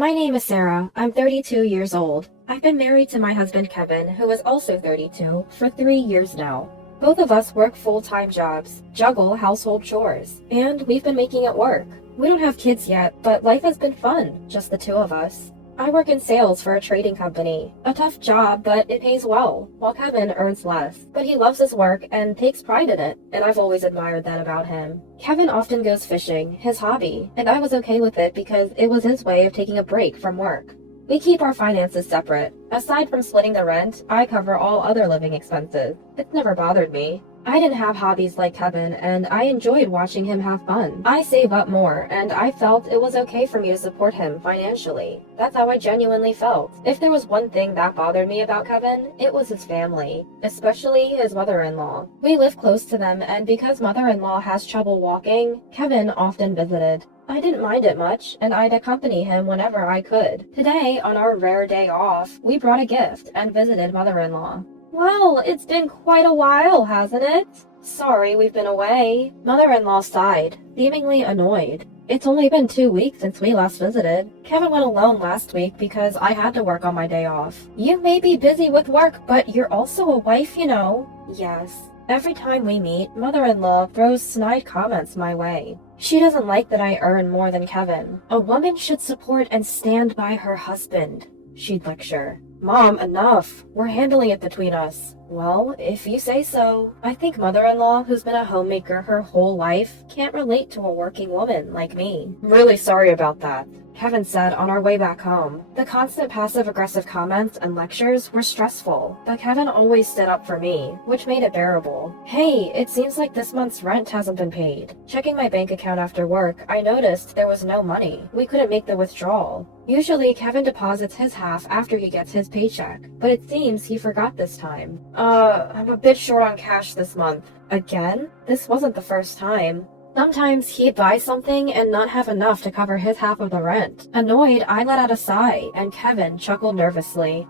My name is Sarah. I'm 32 years old. I've been married to my husband Kevin, who is also 32, for 3 years now. Both of us work full-time jobs, juggle household chores, and we've been making it work. We don't have kids yet, but life has been fun, just the two of us. I work in sales for a trading company. A tough job, but it pays well, while Kevin earns less. But he loves his work and takes pride in it, and I've always admired that about him. Kevin often goes fishing, his hobby, and I was okay with it because it was his way of taking a break from work. We keep our finances separate. Aside from splitting the rent, I cover all other living expenses. It's never bothered me. I didn't have hobbies like Kevin, and I enjoyed watching him have fun. I save up more, and I felt it was okay for me to support him financially. That's how I genuinely felt. If there was one thing that bothered me about Kevin, it was his family, especially his mother-in-law. We live close to them, and because mother-in-law has trouble walking, Kevin often visited. I didn't mind it much, and I'd accompany him whenever I could. Today, on our rare day off, we brought a gift and visited mother-in-law. Well, it's been quite a while, hasn't it? Sorry we've been away. Mother-in-law sighed, seemingly annoyed. It's only been 2 weeks since we last visited. Kevin went alone last week because I had to work on my day off. You may be busy with work, but you're also a wife, you know. Yes. Every time we meet, mother-in-law throws snide comments my way. She doesn't like that I earn more than Kevin. A woman should support and stand by her husband, she'd lecture. Mom, enough. We're handling it between us. Well, if you say so. I think mother-in-law, who's been a homemaker her whole life, can't relate to a working woman like me. Really sorry about that, Kevin said on our way back home. The constant passive-aggressive comments and lectures were stressful, but Kevin always stood up for me, which made it bearable. Hey, it seems like this month's rent hasn't been paid. Checking my bank account after work, I noticed there was no money. We couldn't make the withdrawal. Usually, Kevin deposits his half after he gets his paycheck, but it seems he forgot this time. I'm a bit short on cash this month. Again? This wasn't the first time. Sometimes he'd buy something and not have enough to cover his half of the rent. Annoyed, I let out a sigh, and Kevin chuckled nervously.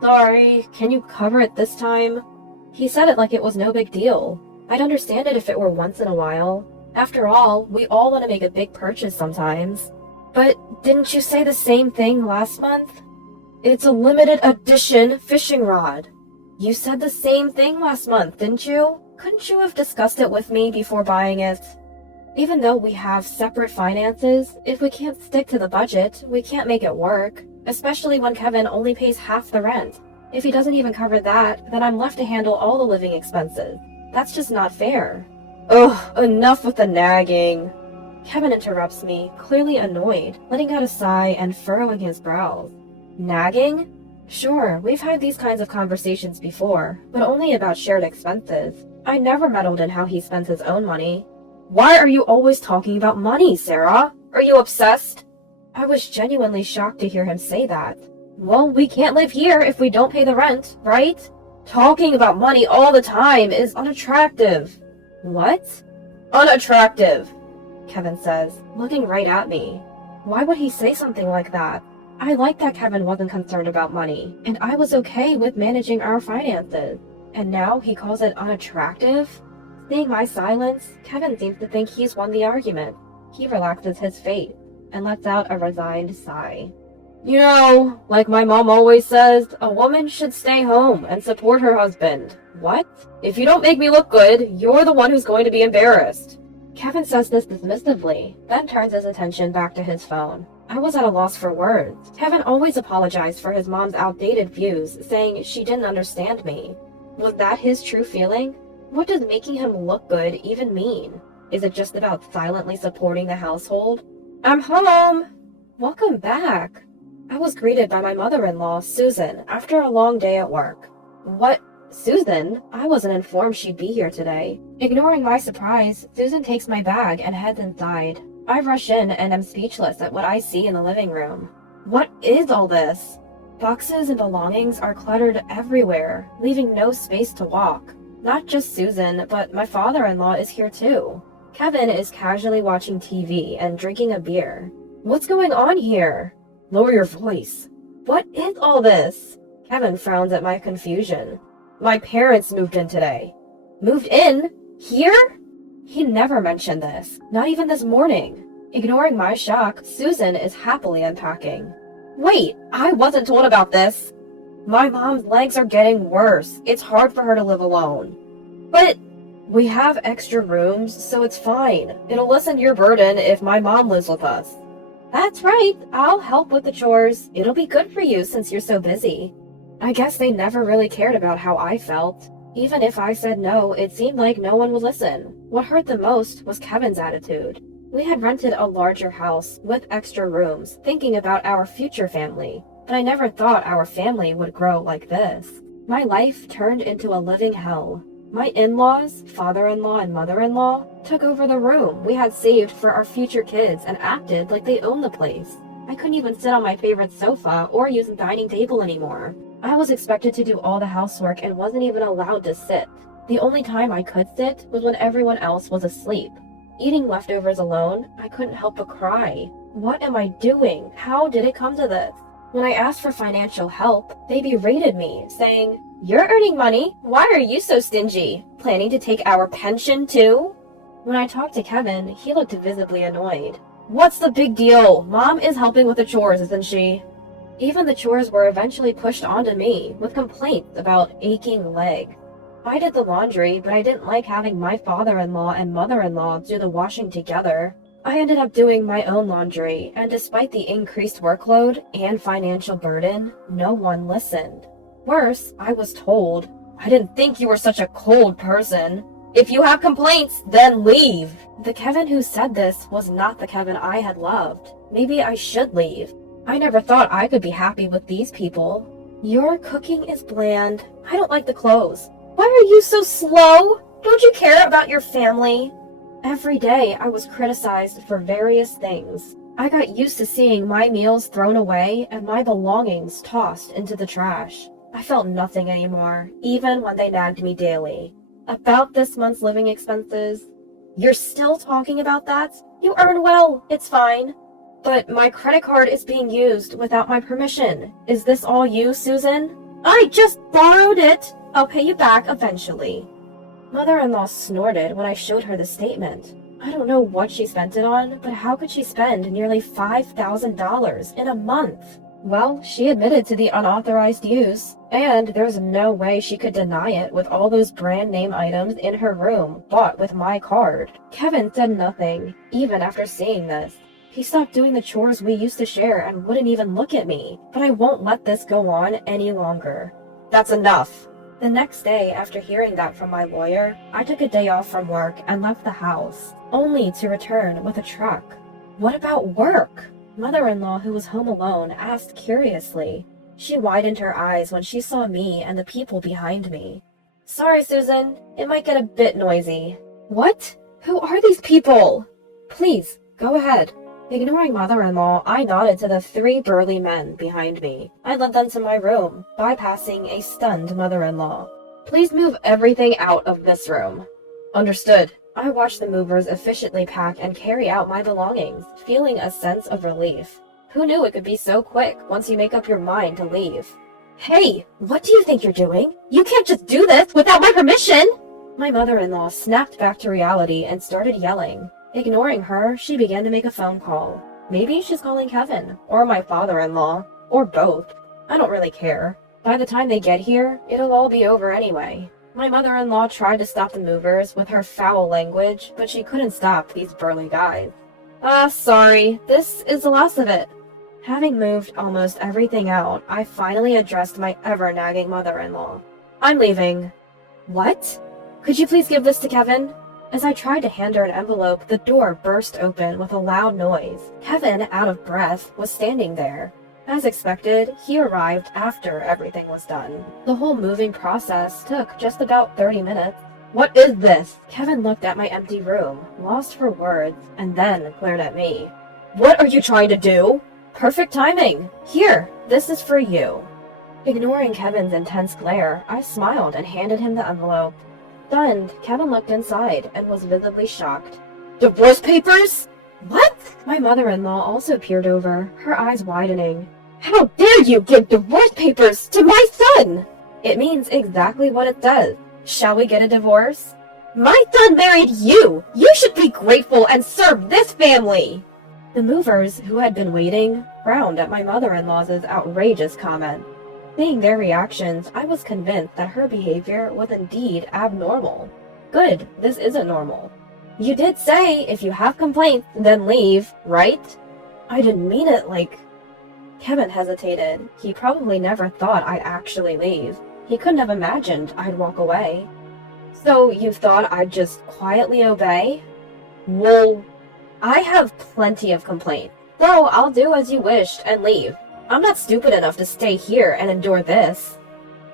Sorry, can you cover it this time? He said it like it was no big deal. I'd understand it if it were once in a while. After all, we all want to make a big purchase sometimes. But didn't you say the same thing last month? It's a limited edition fishing rod. You said the same thing last month, didn't you? Couldn't you have discussed it with me before buying it? Even though we have separate finances, if we can't stick to the budget, we can't make it work. Especially when Kevin only pays half the rent. If he doesn't even cover that, then I'm left to handle all the living expenses. That's just not fair. Ugh, enough with the nagging. Kevin interrupts me, clearly annoyed, letting out a sigh and furrowing his brows. Nagging? Sure, we've had these kinds of conversations before, but only about shared expenses. I never meddled in how he spends his own money. Why are you always talking about money, Sarah? Are you obsessed? I was genuinely shocked to hear him say that. Well, we can't live here if we don't pay the rent, right? Talking about money all the time is unattractive. What? Unattractive, Kevin says, looking right at me. Why would he say something like that? I liked that Kevin wasn't concerned about money, and I was okay with managing our finances. And now he calls it unattractive? Seeing my silence, Kevin seems to think he's won the argument. He relaxes his face and lets out a resigned sigh. You know, like my mom always says, a woman should stay home and support her husband. What? If you don't make me look good, you're the one who's going to be embarrassed. Kevin says this dismissively, then turns his attention back to his phone. I was at a loss for words. Kevin always apologized for his mom's outdated views, saying she didn't understand me. Was that his true feeling? What does making him look good even mean? Is it just about silently supporting the household? I'm home! Welcome back. I was greeted by my mother-in-law, Susan, after a long day at work. What? Susan? I wasn't informed she'd be here today. Ignoring my surprise, Susan takes my bag and heads inside. I rush in and am speechless at what I see in the living room. What is all this? Boxes and belongings are cluttered everywhere, leaving no space to walk. Not just Susan, but my father-in-law is here too. Kevin is casually watching TV and drinking a beer. What's going on here? Lower your voice. What is all this? Kevin frowns at my confusion. My parents moved in today. Moved in? Here? He never mentioned this, not even this morning. Ignoring my shock, Susan is happily unpacking. Wait, I wasn't told about this. My mom's legs are getting worse. It's hard for her to live alone. But we have extra rooms, so it's fine. It'll lessen your burden if my mom lives with us. That's right. I'll help with the chores. It'll be good for you since you're so busy. I guess they never really cared about how I felt. Even if I said no, it seemed like no one would listen. What hurt the most was Kevin's attitude. We had rented a larger house with extra rooms, thinking about our future family. But I never thought our family would grow like this. My life turned into a living hell. My in-laws, father-in-law and mother-in-law, took over the room we had saved for our future kids and acted like they owned the place. I couldn't even sit on my favorite sofa or use the dining table anymore. I was expected to do all the housework and wasn't even allowed to sit. The only time I could sit was when everyone else was asleep. Eating leftovers alone, I couldn't help but cry. What am I doing? How did it come to this? When I asked for financial help, they berated me, saying, "You're earning money. Why are you so stingy? Planning to take our pension too?" When I talked to Kevin, he looked visibly annoyed. "What's the big deal? Mom is helping with the chores, isn't she?" Even the chores were eventually pushed onto me, with complaints about aching leg. I did the laundry, but I didn't like having my father-in-law and mother-in-law do the washing together. I ended up doing my own laundry, and despite the increased workload and financial burden, no one listened. Worse, I was told, "I didn't think you were such a cold person. If you have complaints, then leave." The Kevin who said this was not the Kevin I had loved. Maybe I should leave. I never thought I could be happy with these people. "Your cooking is bland. I don't like the clothes. Why are you so slow? Don't you care about your family?" Every day I was criticized for various things. I got used to seeing my meals thrown away and my belongings tossed into the trash. I felt nothing anymore, even when they nagged me daily. About this month's living expenses. "You're still talking about that? You earn well, it's fine." "But my credit card is being used without my permission. Is this all you, Susan?" "I just borrowed it. I'll pay you back eventually." Mother-in-law snorted when I showed her the statement. I don't know what she spent it on, but how could she spend nearly $5,000 in a month? Well, she admitted to the unauthorized use, and there's no way she could deny it with all those brand name items in her room bought with my card. Kevin said nothing, even after seeing this. He stopped doing the chores we used to share and wouldn't even look at me, but I won't let this go on any longer. "That's enough." The next day, after hearing that from my lawyer, I took a day off from work and left the house, only to return with a truck. "What about work?" Mother-in-law, who was home alone, asked curiously. She widened her eyes when she saw me and the people behind me. "Sorry, Susan, it might get a bit noisy." "What? Who are these people?" "Please, go ahead." Ignoring mother-in-law, I nodded to the 3 burly men behind me. I led them to my room, bypassing a stunned mother-in-law. "Please move everything out of this room." "Understood." I watched the movers efficiently pack and carry out my belongings, feeling a sense of relief. Who knew it could be so quick once you make up your mind to leave? "Hey, what do you think you're doing? You can't just do this without my permission!" My mother-in-law snapped back to reality and started yelling. Ignoring her, she began to make a phone call. Maybe she's calling Kevin, or my father-in-law, or both. I don't really care. By the time they get here, it'll all be over anyway. My mother-in-law tried to stop the movers with her foul language, but she couldn't stop these burly guys. Sorry, this is the last of it." Having moved almost everything out, I finally addressed my ever-nagging mother-in-law. "I'm leaving." "What? Could you please give this to Kevin?" As I tried to hand her an envelope, the door burst open with a loud noise. Kevin, out of breath, was standing there. As expected, he arrived after everything was done. The whole moving process took just about 30 minutes. "What is this?" Kevin looked at my empty room, lost for words, and then glared at me. "What are you trying to do?" "Perfect timing. Here, this is for you." Ignoring Kevin's intense glare, I smiled and handed him the envelope. Stunned, Kevin looked inside and was visibly shocked. "Divorce papers?" "What?" My mother-in-law also peered over, her eyes widening. "How dare you give divorce papers to my son?" "It means exactly what it says. Shall we get a divorce?" "My son married you! You should be grateful and serve this family!" The movers, who had been waiting, frowned at my mother-in-law's outrageous comment. Seeing their reactions, I was convinced that her behavior was indeed abnormal. Good, this isn't normal. You did say, if you have complaints, then leave, right? I didn't mean it like... Kevin hesitated. He probably never thought I'd actually leave. He couldn't have imagined I'd walk away. So you thought I'd just quietly obey? Well, I have plenty of complaints, so I'll do as you wished and leave. I'm not stupid enough to stay here and endure this.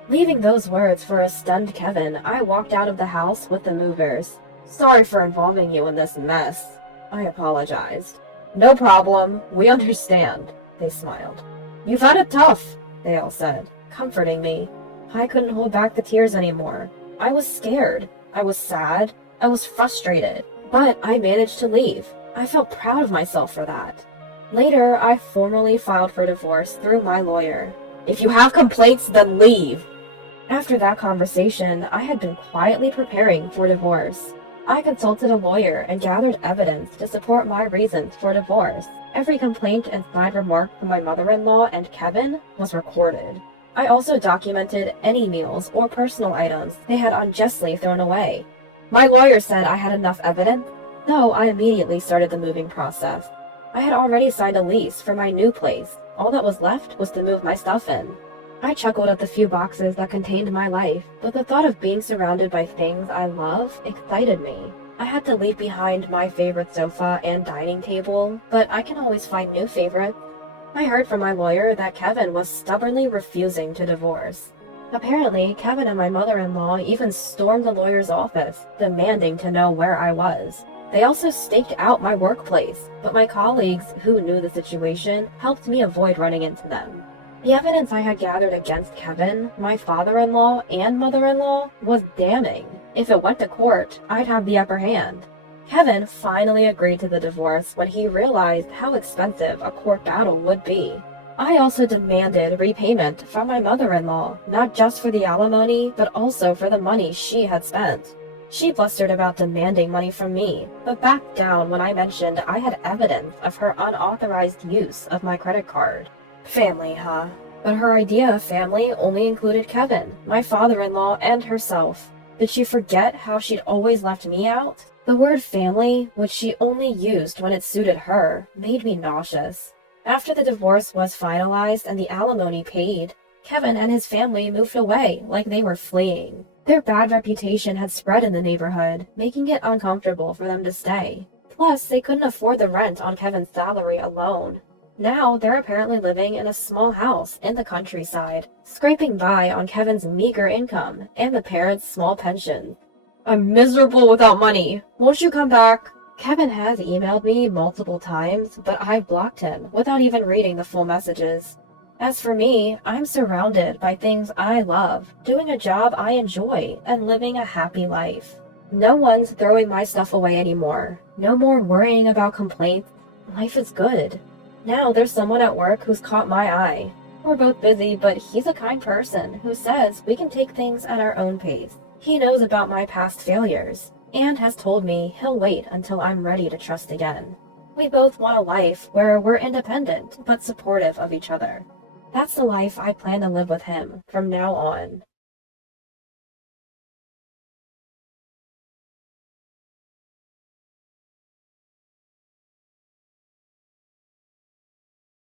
Leaving those words for a stunned Kevin, I walked out of the house with the movers. Sorry for involving you in this mess, I apologized. No problem, we understand, they smiled. You've had it tough, they all said, comforting me. I couldn't hold back the tears anymore. I was scared. I was sad. I was frustrated. But I managed to leave. I felt proud of myself for that. Later, I formally filed for divorce through my lawyer. If you have complaints, then leave. After that conversation, I had been quietly preparing for divorce. I consulted a lawyer and gathered evidence to support my reasons for divorce. Every complaint and snide remark from my mother-in-law and Kevin was recorded. I also documented any meals or personal items they had unjustly thrown away. My lawyer said I had enough evidence, so I immediately started the moving process. I had already signed a lease for my new place. All that was left was to move my stuff in. I chuckled at the few boxes that contained my life, but the thought of being surrounded by things I love excited me. I had to leave behind my favorite sofa and dining table, but I can always find new favorites. I heard from my lawyer that Kevin was stubbornly refusing to divorce. Apparently, Kevin and my mother-in-law even stormed the lawyer's office, demanding to know where I was. They also staked out my workplace, but my colleagues, who knew the situation, helped me avoid running into them. The evidence I had gathered against Kevin, my father-in-law, and mother-in-law was damning. If it went to court, I'd have the upper hand. Kevin finally agreed to the divorce when he realized how expensive a court battle would be. I also demanded repayment from my mother-in-law, not just for the alimony, but also for the money she had spent. She blustered about demanding money from me, but backed down when I mentioned I had evidence of her unauthorized use of my credit card. Family, huh? But her idea of family only included Kevin, my father-in-law, and herself. Did she forget how she'd always left me out? The word family, which she only used when it suited her, made me nauseous. After the divorce was finalized and the alimony paid, Kevin and his family moved away like they were fleeing. Their bad reputation had spread in the neighborhood, making it uncomfortable for them to stay. Plus, they couldn't afford the rent on Kevin's salary alone. Now, they're apparently living in a small house in the countryside, scraping by on Kevin's meager income and the parents' small pension. I'm miserable without money. Won't you come back? Kevin has emailed me multiple times, but I've blocked him without even reading the full messages. As for me, I'm surrounded by things I love, doing a job I enjoy, and living a happy life. No one's throwing my stuff away anymore. No more worrying about complaints. Life is good. Now there's someone at work who's caught my eye. We're both busy, but he's a kind person who says we can take things at our own pace. He knows about my past failures, and has told me he'll wait until I'm ready to trust again. We both want a life where we're independent, but supportive of each other. That's the life I plan to live with him from now on.